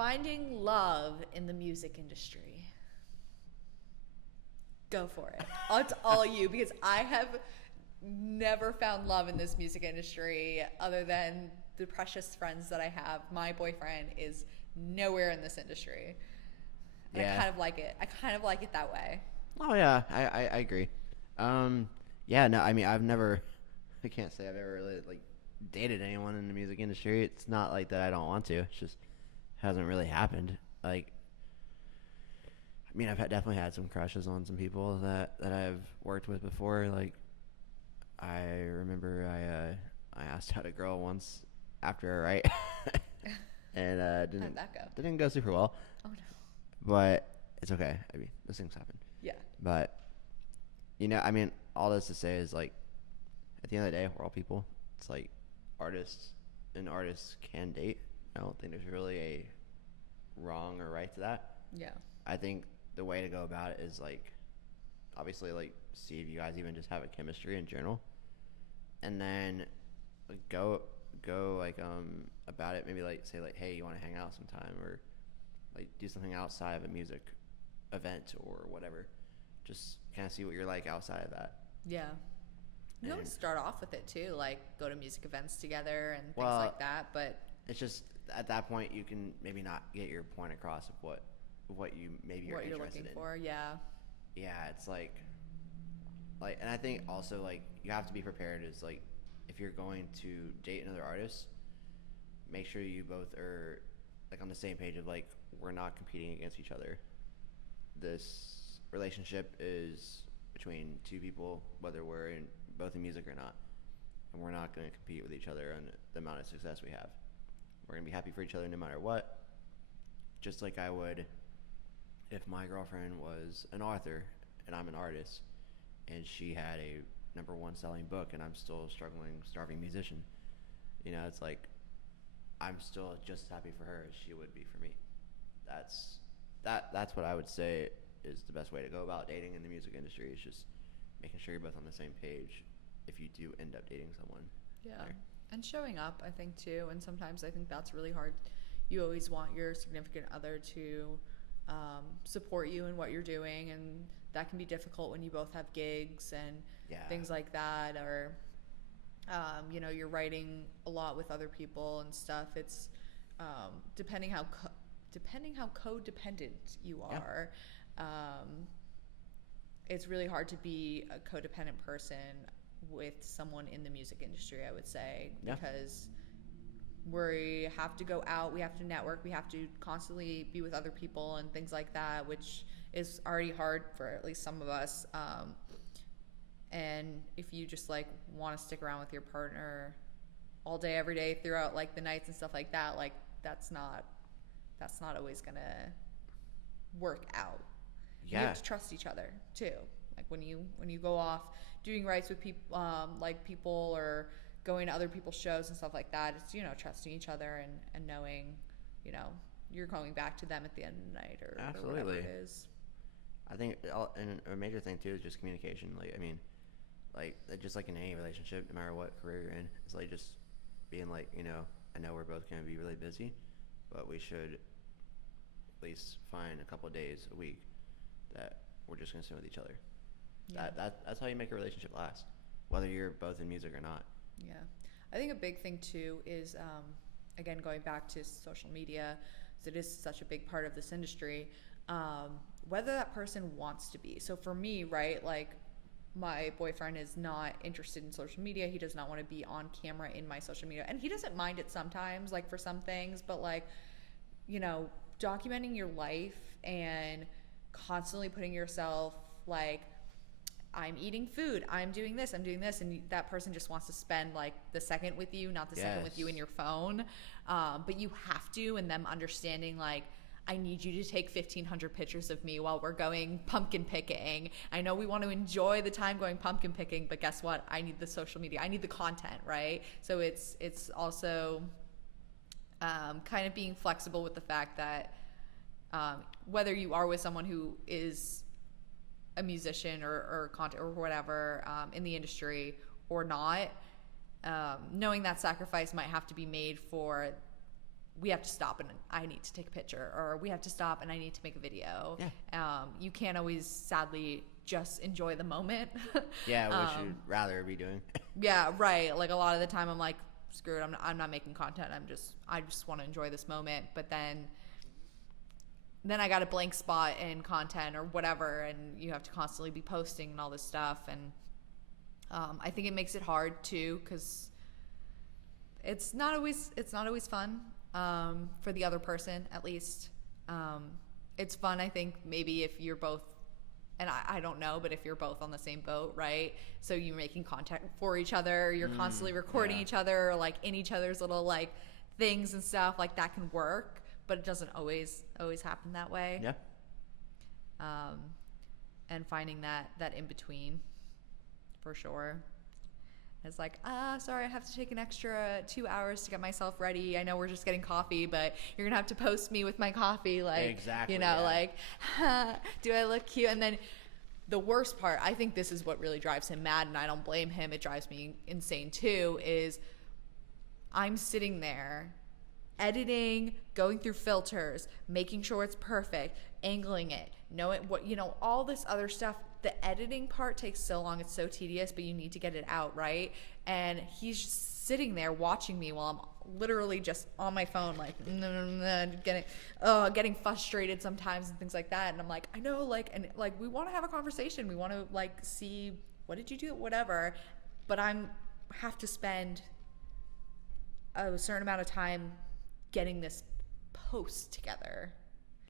Finding love in the music industry. Go for it. It's all you, because I have never found love in this music industry other than the precious friends that I have. My boyfriend is nowhere in this industry. And I Yeah. kind of like it. I kind of like it that way. Oh yeah, I agree. Yeah, no, I mean I've never, I can't say I've ever really like dated anyone in the music industry. It's not like that I don't want to. It's just hasn't really happened. Like, I mean, definitely had some crushes on some people that I've worked with before. Like, I remember I asked out a girl once after a write, and How didn't did that go? didn't go super well. Oh no. But it's okay. I mean, those things happen. Yeah. But I mean, all this to say is like, at the end of the day, we're all people. It's like artists artists can date. I don't think there's really a wrong or right to that. Yeah. I think the way to go about it is like, obviously, like, see if you guys even just have a chemistry in general, and then like, go like about it. Maybe like say like, hey, you want to hang out sometime, or like do something outside of a music event or whatever. Just kind of see what you're like outside of that. Yeah. You can And always start off with it too, like go to music events together and things well, like that. But it's just at that point you can maybe not get your point across of what you maybe you're what you're interested looking in. for, yeah. Yeah, it's like, and I think also like you have to be prepared. Is like, if you're going to date another artist, make sure you both are like on the same page of like, we're not competing against each other. This relationship is between two people, whether we're in both in music or not, and we're not going to compete with each other on the amount of success we have. We're going to be happy for each other no matter what. Just like I would if my girlfriend was an author and I'm an artist, and she had a number one selling book and I'm still a struggling, starving musician. It's like, I'm still just as happy for her as she would be for me. That's what I would say is the best way to go about dating in the music industry, is just making sure you're both on the same page if you do end up dating someone Yeah. there. And showing up, I think, too. And sometimes I think that's really hard. You always want your significant other to support you in what you're doing. And that can be difficult when you both have gigs and Yeah. things like that. Or, you're writing a lot with other people and stuff. It's depending how codependent you Yeah. are. Um, it's really hard to be a codependent person with someone in the music industry, I would say, Yeah. because we have to go out, we have to network, we have to constantly be with other people and things like that, which is already hard for at least some of us. And if you just like want to stick around with your partner all day, every day, throughout like the nights and stuff like that, like that's not always gonna work out. You Yeah. have to trust each other too. Like when you go off doing rights with people, like people, or going to other people's shows and stuff like that, it's trusting each other and knowing, you're going back to them at the end of the night, or whatever Absolutely. it is. I think and a major thing too is just communication. Like, I mean, like, just like in any relationship, no matter what career you're in, it's like just being like, I know we're both going to be really busy, but we should at least find a couple of days a week that we're just going to spend with each other. Yeah. That's how you make a relationship last, whether you're both in music or not. Yeah. I think a big thing too is, again, going back to social media, because it is such a big part of this industry, whether that person wants to be. So for me, right, like my boyfriend is not interested in social media. He does not want to be on camera in my social media. And he doesn't mind it sometimes, like for some things, but like, documenting your life and constantly putting yourself like, I'm eating food, I'm doing this, and that person just wants to spend like the second with you, not the second with you in your phone. But you have to, and them understanding like, I need you to take 1,500 pictures of me while we're going pumpkin picking. I know we want to enjoy the time going pumpkin picking, but guess what? I need the social media. I need the content, right? So it's also kind of being flexible with the fact that whether you are with someone who is a musician or content or whatever in the industry or not, knowing that sacrifice might have to be made for we have to stop and I need to take a picture, or we have to stop and I need to make a video. Yeah. You can't always, sadly, just enjoy the moment. Yeah, what you'd rather be doing. Yeah, right. Like a lot of the time I'm like, screw it, I'm not making content. I just want to enjoy this moment. But then I got a blank spot in content or whatever, and you have to constantly be posting and all this stuff. And I think it makes it hard too, because it's not always fun for the other person, at least. It's fun, I think, maybe if you're both, and I don't know, but if you're both on the same boat, right? So you're making content for each other, you're constantly recording each other, or like in each other's little like things and stuff, like that can work, but it doesn't always happen that way. Yeah. And finding that in between, for sure. It's like, sorry, I have to take an extra 2 hours to get myself ready. I know we're just getting coffee, but you're going to have to post me with my coffee. Like, exactly, you know, like, do I look cute? And then the worst part, I think this is what really drives him mad, and I don't blame him. It drives me insane too, is I'm sitting there editing, going through filters, making sure it's perfect, angling it, knowing what, all this other stuff. The editing part takes so long, it's so tedious, but you need to get it out, right? And he's just sitting there watching me while I'm literally just on my phone, like getting frustrated sometimes and things like that. And I'm like, I know, like, and like, we want to have a conversation, we want to like see what did you do, whatever, but have to spend a certain amount of time getting this post together.